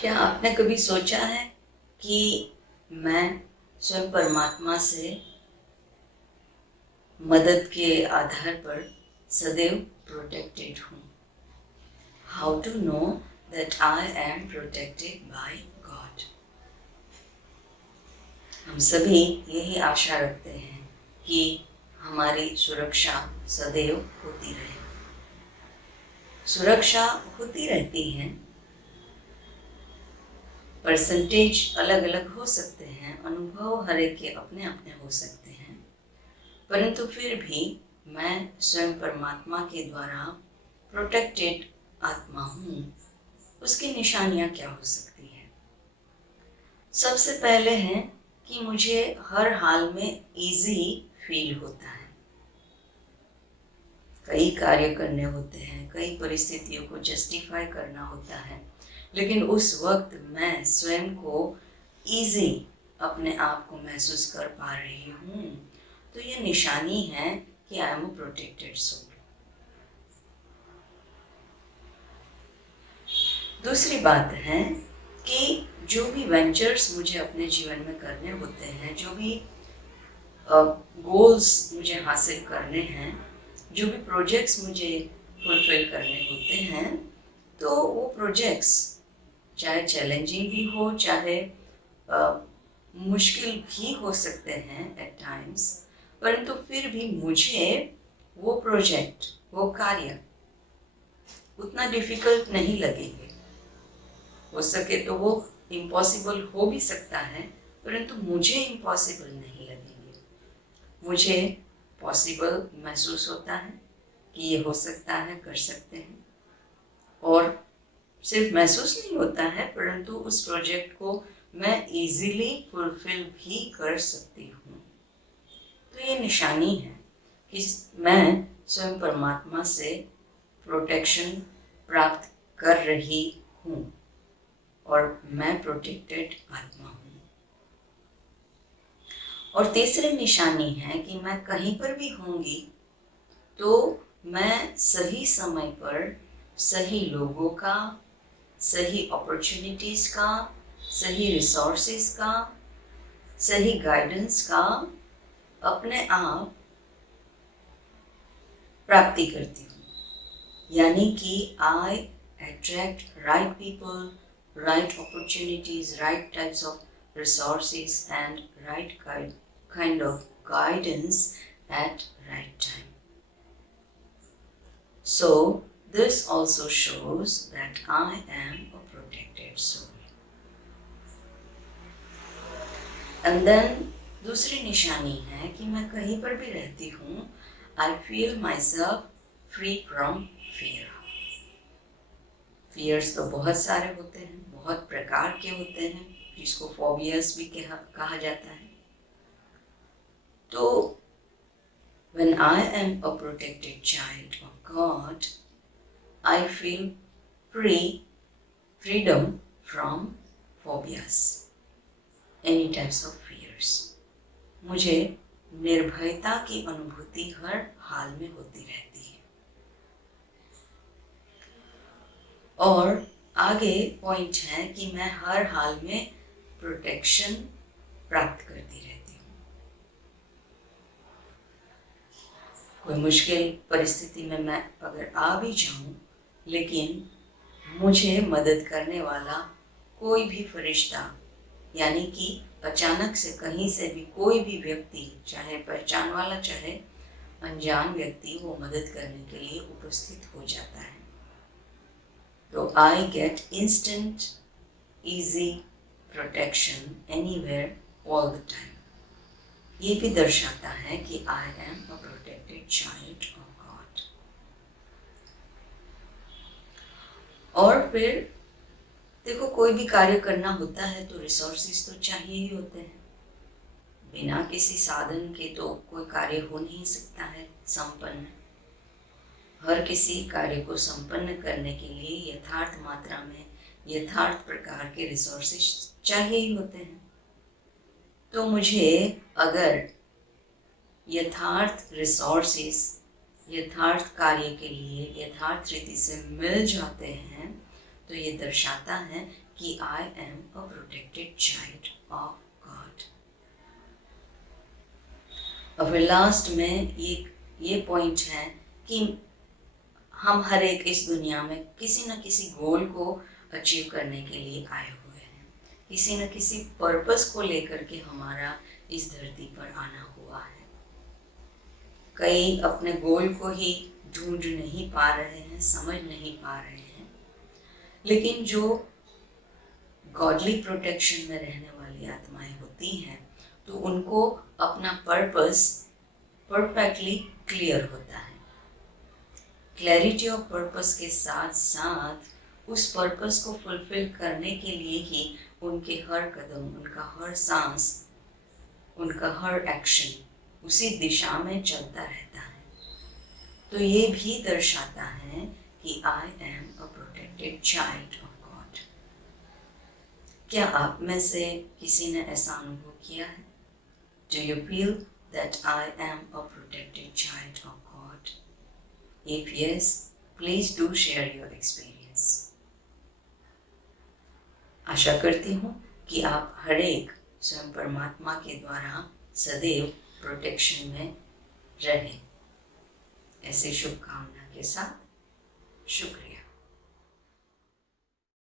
क्या आपने कभी सोचा है कि मैं स्वयं परमात्मा से मदद के आधार पर सदैव प्रोटेक्टेड हूँ? How to know that I am protected by God? हम सभी यही आशा रखते हैं कि हमारी सुरक्षा सदैव होती रहे। सुरक्षा होती रहती है, परसेंटेज अलग अलग हो सकते हैं, अनुभव हर एक के अपने अपने हो सकते हैं, परंतु फिर भी मैं स्वयं परमात्मा के द्वारा प्रोटेक्टेड आत्मा हूँ। उसकी निशानियाँ क्या हो सकती हैं? सबसे पहले है कि मुझे हर हाल में इजी फील होता है। कई कार्य करने होते हैं, कई परिस्थितियों को जस्टिफाई करना होता है, लेकिन उस वक्त मैं स्वयं को इजी अपने आप को महसूस कर पा रही हूँ, तो ये निशानी है कि I am a protected soul. दूसरी बात है कि जो भी वेंचर्स मुझे अपने जीवन में करने होते हैं, जो भी गोल्स मुझे हासिल करने हैं, जो भी प्रोजेक्ट्स मुझे फुलफिल करने होते हैं, तो वो प्रोजेक्ट्स चाहे चैलेंजिंग भी हो, चाहे मुश्किल भी हो सकते हैं एट टाइम्स, परंतु फिर भी मुझे वो प्रोजेक्ट, वो कार्य उतना डिफिकल्ट नहीं लगेंगे। हो सके तो वो इम्पॉसिबल हो भी सकता है, परंतु मुझे इम्पॉसिबल नहीं लगेंगे। मुझे पॉसिबल महसूस होता है कि ये हो सकता है, कर सकते हैं, और सिर्फ महसूस नहीं होता है, परंतु उस प्रोजेक्ट को मैं इजीली फुलफिल भी कर सकती हूँ। तो ये निशानी है कि मैं स्वयं परमात्मा से प्रोटेक्शन प्राप्त कर रही हूँ और मैं प्रोटेक्टेड आत्मा हूँ। और तीसरी निशानी है कि मैं कहीं पर भी होंगी तो मैं सही समय पर सही लोगों का, सही अपॉर्चुनिटीज़ का, सही रिसोर्सेज का, सही गाइडेंस का अपने आप प्राप्ति करती हूँ। यानी कि I attract right people, right opportunities, right types of resources and right kind of guidance at right time. So this also shows that I am a protected soul. And then दूसरी निशानी है कि मैं कहीं पर भी रहती हूँ, I feel myself free from fear. Fears तो बहुत सारे होते हैं, बहुत प्रकार के होते हैं, जिसको फोबियास भी कहा जाता है। तो when I am a protected child of God, I feel freedom from phobias, any types of fears. मुझे निर्भयता की अनुभूति हर हाल में होती रहती है। और आगे पॉइंट है कि मैं हर हाल में प्रोटेक्शन प्राप्त करती रहती हूँ। कोई मुश्किल परिस्थिति में मैं अगर आ भी जाऊँ, लेकिन मुझे मदद करने वाला कोई भी फरिश्ता, यानी कि अचानक से कहीं से भी कोई भी व्यक्ति, चाहे पहचान वाला चाहे अनजान व्यक्ति, वो मदद करने के लिए उपस्थित हो जाता है। तो I get instant, easy protection anywhere, all the time. ये भी दर्शाता है कि I am a protected child of God. और फिर देखो, कोई भी कार्य करना होता है तो रिसोर्सेज तो चाहिए ही होते हैं। बिना किसी साधन के तो कोई कार्य हो नहीं सकता है संपन्न। हर किसी कार्य को संपन्न करने के लिए यथार्थ मात्रा में, यथार्थ प्रकार के रिसोर्सेज चाहिए ही होते हैं। तो मुझे अगर यथार्थ रिसोर्सेज यथार्थ कार्य के लिए यथार्थ रीति से मिल जाते हैं, तो ये दर्शाता है कि I am a protected child of God. और फिर लास्ट में ये पॉइंट है कि हम हर एक इस दुनिया में किसी न किसी गोल को अचीव करने के लिए आए हुए हैं, किसी न किसी पर्पस को लेकर के हमारा इस धरती पर आना हुआ है। कई अपने गोल को ही ढूंढ नहीं पा रहे हैं, समझ नहीं पा रहे हैं, लेकिन जो गॉडली प्रोटेक्शन में रहने वाली आत्माएं होती हैं तो उनको अपना पर्पस परफेक्टली क्लियर होता है। क्लैरिटी ऑफ पर्पस के साथ साथ उस पर्पस को फुलफिल करने के लिए ही उनके हर कदम, उनका हर सांस, उनका हर एक्शन उसी दिशा में चलता रहता है। तो ये भी दर्शाता है कि I am a protected child of God. क्या आप में से किसी ने ऐसा अनुभव किया है? Do you feel that I am a protected child of God? If yes, please do share your experience. आशा करती हूँ कि आप हर एक स्वयं परमात्मा के द्वारा सदैव प्रोटेक्शन में रहें। ऐसे शुभकामना के साथ शुक्रिया।